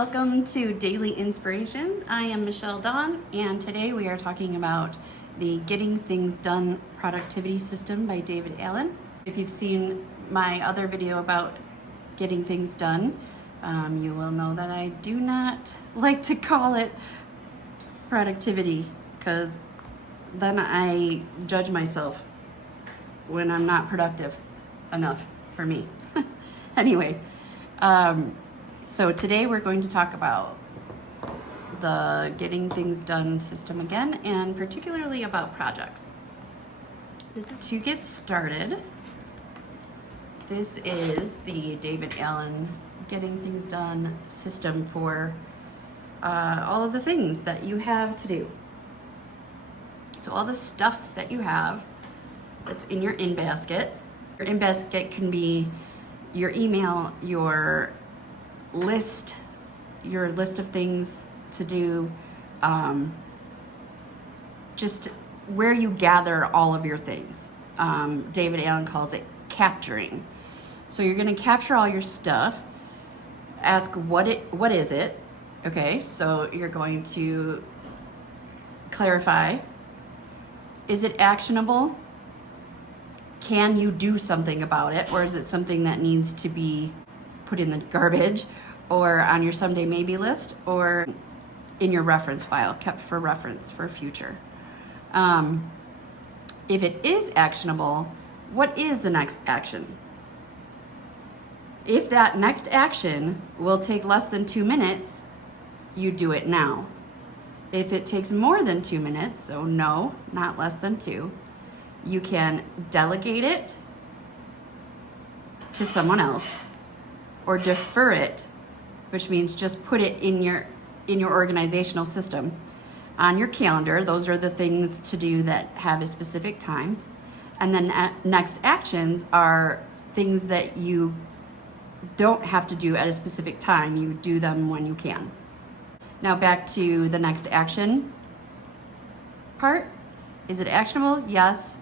Welcome to Daily Inspirations. I am Michelle Dawn, and today we are talking about the Getting Things Done Productivity System by David Allen. If you've seen my other video about getting things done, you will know that I do not like to call it productivity, because then I judge myself when I'm not productive enough for me. Anyway, so today we're going to talk about the Getting Things Done system again, and particularly about projects. This is to get started. This is the David Allen Getting Things Done system for all of the things that you have to do. So all the stuff that you have that's in your in basket. Your in basket can be your email, your list of things to do, just where you gather all of your things. David Allen calls it capturing. So you're going to capture all your stuff, ask what is it, okay? So you're going to clarify, is it actionable? Can you do something about it, or is it something that needs to be put in the garbage or on your someday maybe list or in your reference file, kept for reference for future? If it is actionable, what is the next action? If that next action will take less than 2 minutes, you do it now. If it takes more than 2 minutes, so no, not less than 2, you can delegate it to someone else or defer it, which means just put it in your organizational system on your calendar. Those are the things to do that have a specific time. And then next actions are things that you don't have to do at a specific time. You do them when you can. Now back to the next action part. Is it actionable? Yes.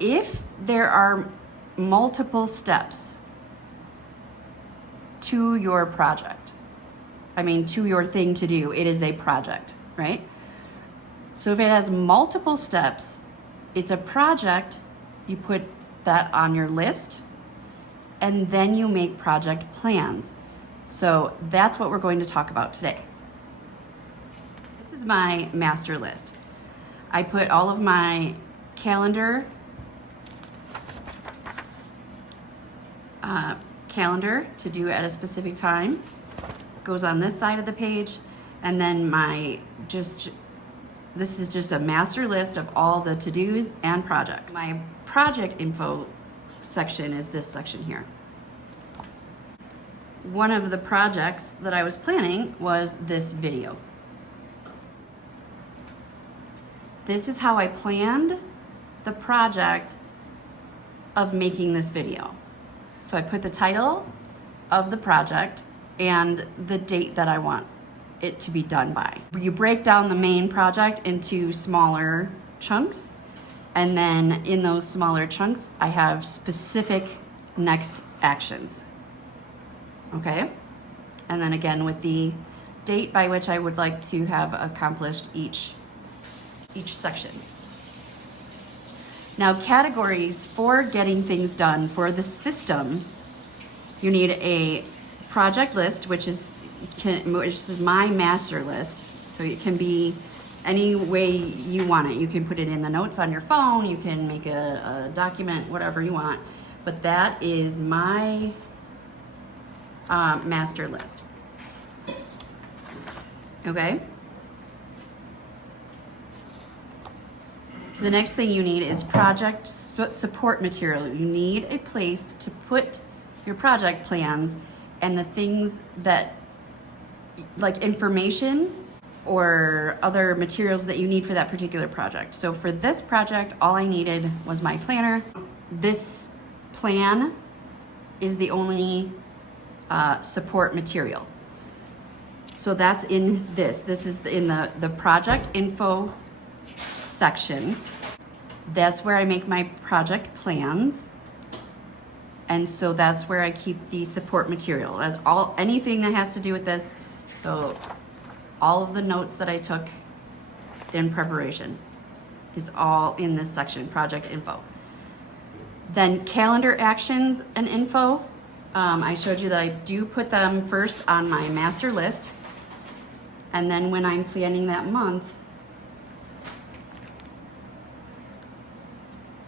If there are multiple steps to your project, to your thing to do, it is a project, right? So if it has multiple steps, it's a project. You put that on your list, and then you make project plans. So that's what we're going to talk about today. This is my master list. I put all of my calendar to do at a specific time goes on this side of the page, and then this is just a master list of all the to-dos and projects. My project info section is this section here. One of the projects that I was planning was this video. This is how I planned the project of making this video. So I put the title of the project and the date that I want it to be done by. You break down the main project into smaller chunks, and then in those smaller chunks, I have specific next actions. Okay? And then again with the date by which I would like to have accomplished each section. Now, categories for getting things done for the system, you need a project list, which is my master list. So it can be any way you want it. You can put it in the notes on your phone, you can make a document, whatever you want. But that is my master list. Okay? The next thing you need is project support material. You need a place to put your project plans and the things that, like information or other materials that you need for that particular project. So for this project, all I needed was my planner. This plan is the only support material. So that's in this. This is in the project info section. That's where I make my project plans. And so that's where I keep the support material. That's anything that has to do with this. So all of the notes that I took in preparation is all in this section, project info. Then calendar actions and info. I showed you that I do put them first on my master list. And then when I'm planning that month,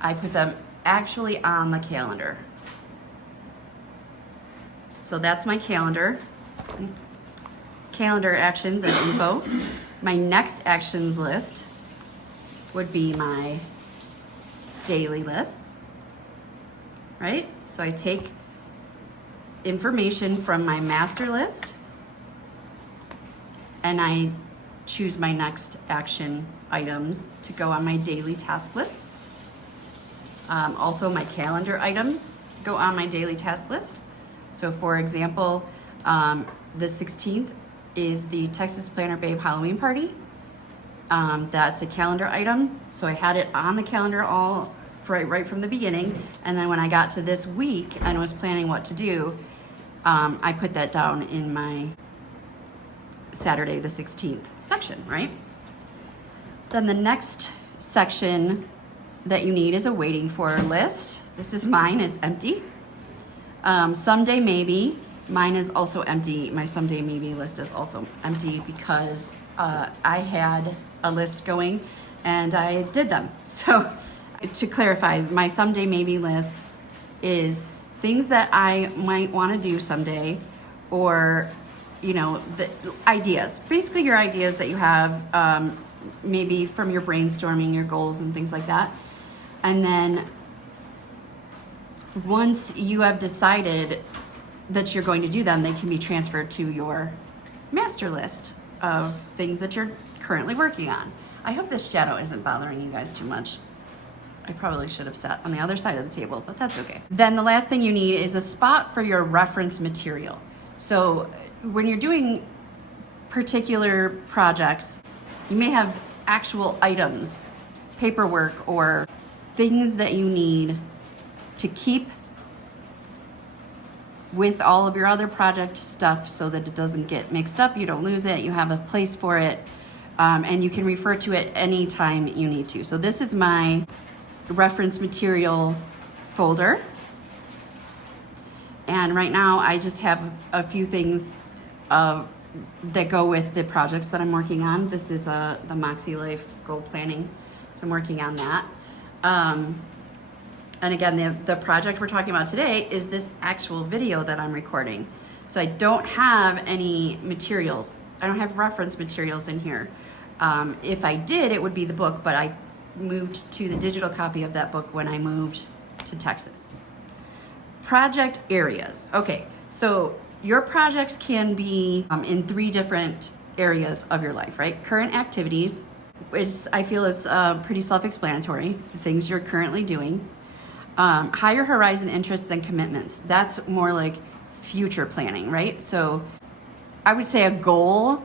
I put them actually on the calendar. So that's my calendar. Calendar actions and info. My next actions list would be my daily lists, right? So I take information from my master list and I choose my next action items to go on my daily task lists. Also my calendar items go on my daily task list. So for example, the 16th is the Texas Planner Babe Halloween party. That's a calendar item. So I had it on the calendar all right from the beginning. And then when I got to this week and was planning what to do, I put that down in my Saturday the 16th section, right? Then the next section that you need is a waiting for list. This is mine, it's empty. Someday maybe, mine is also empty. My someday maybe list is also empty because I had a list going and I did them. So to clarify, my someday maybe list is things that I might want to do someday, or the ideas, basically your ideas that you have, maybe from your brainstorming, your goals and things like that. And then once you have decided that you're going to do them, they can be transferred to your master list of things that you're currently working on. I hope this shadow isn't bothering you guys too much. I probably should have sat on the other side of the table, but that's okay. Then the last thing you need is a spot for your reference material. So when you're doing particular projects, you may have actual items, paperwork, or things that you need to keep with all of your other project stuff so that it doesn't get mixed up, you don't lose it, you have a place for it, and you can refer to it anytime you need to. So this is my reference material folder. And right now I just have a few things that go with the projects that I'm working on. This is the Moxie Life goal planning, so I'm working on that. And again, the project we're talking about today is this actual video that I'm recording. So I don't have any materials. I don't have reference materials in here. If I did, it would be the book, but I moved to the digital copy of that book when I moved to Texas. Project areas. Okay, so your projects can be in 3 different areas of your life, right? Current activities, which I feel is pretty self-explanatory, the things you're currently doing. Higher horizon interests and commitments. That's more like future planning, right? So I would say a goal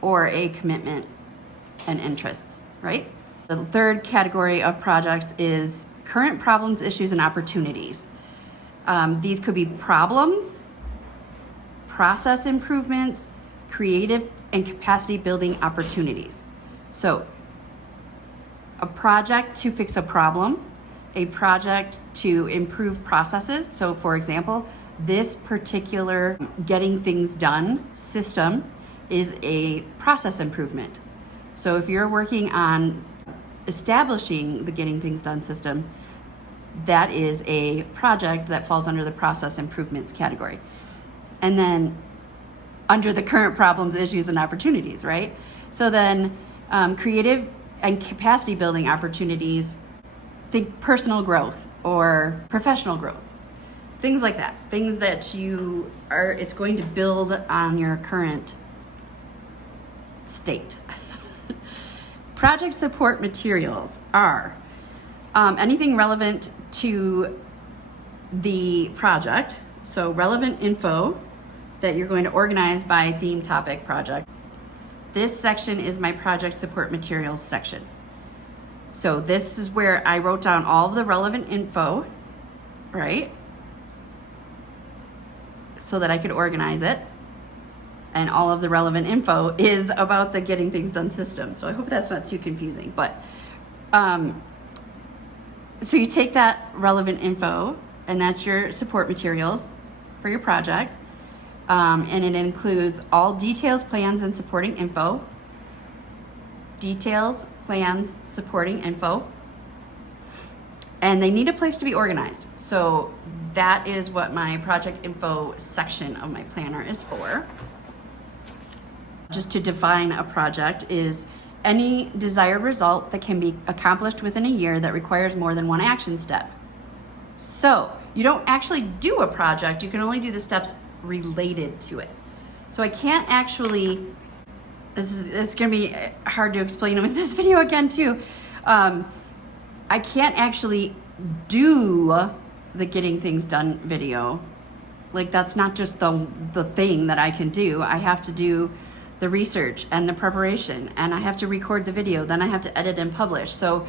or a commitment and interests, right? The third category of projects is current problems, issues, and opportunities. These could be problems, process improvements, creative and capacity building opportunities. So a project to fix a problem, a project to improve processes. So for example, this particular getting things done system is a process improvement. So if you're working on establishing the getting things done system, that is a project that falls under the process improvements category. And then under the current problems, issues, and opportunities, right? So then creative and capacity building opportunities, think personal growth or professional growth, things like that, things that it's going to build on your current state. Project support materials are anything relevant to the project. So relevant info that you're going to organize by theme, topic, project. This section is my project support materials section. So this is where I wrote down all of the relevant info right? So that I could organize it. And all of the relevant info is about the getting things done system. So I hope that's not too confusing, but so you take that relevant info, and that's your support materials for your project. And it includes all details, plans, and supporting info. Details, plans, supporting info. And they need a place to be organized. So that is what my project info section of my planner is for. Just to define a project is any desired result that can be accomplished within a year that requires more than one action step. So you don't actually do a project, you can only do the steps related to it. So I can't actually, it's gonna be hard to explain with this video again too. I can't actually do the getting things done video. Like that's not just the thing that I can do. I have to do the research and the preparation, and I have to record the video, then I have to edit and publish. So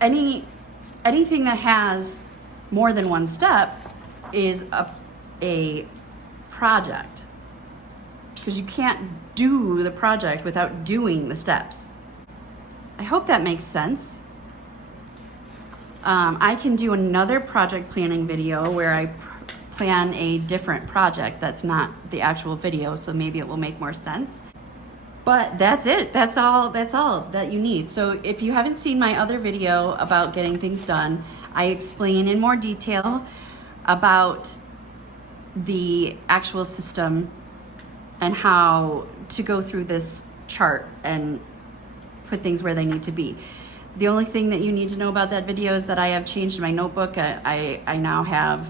anything that has more than one step is a project, because you can't do the project without doing the steps. I hope that makes sense. I can do another project planning video where I plan a different project that's not the actual video, so maybe it will make more sense. But that's it. That's all that you need. So if you haven't seen my other video about getting things done, I explain in more detail about the actual system and how to go through this chart and put things where they need to be. The only thing that you need to know about that video is that I have changed my notebook. I now have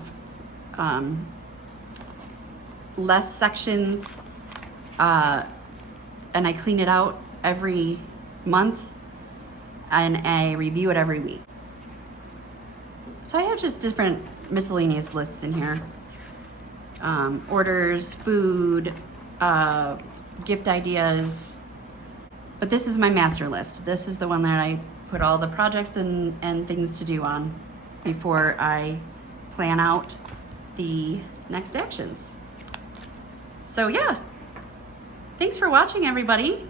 less sections, and I clean it out every month, and I review it every week. So I have just different miscellaneous lists in here. Orders, food, gift ideas, but this is my master list. This is the one that I put all the projects and things to do on before I plan out the next actions. So yeah, thanks for watching, everybody.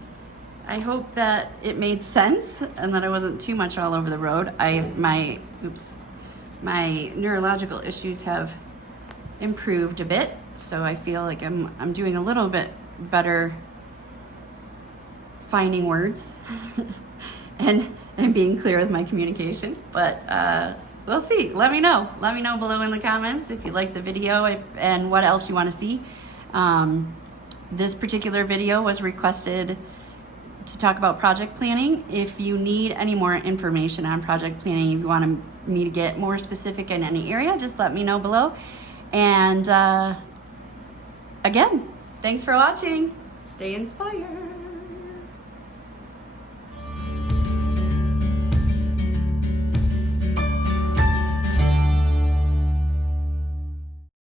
I hope that it made sense and that I wasn't too much all over the road. My neurological issues have improved a bit, so I feel like I'm doing a little bit better finding words and being clear with my communication. But we'll see. Let me know below in the comments if you like the video and what else you want to see. This particular video was requested to talk about project planning. If you need any more information on project planning, if you want me to get more specific in any area, just let me know below. And again, thanks for watching. Stay inspired.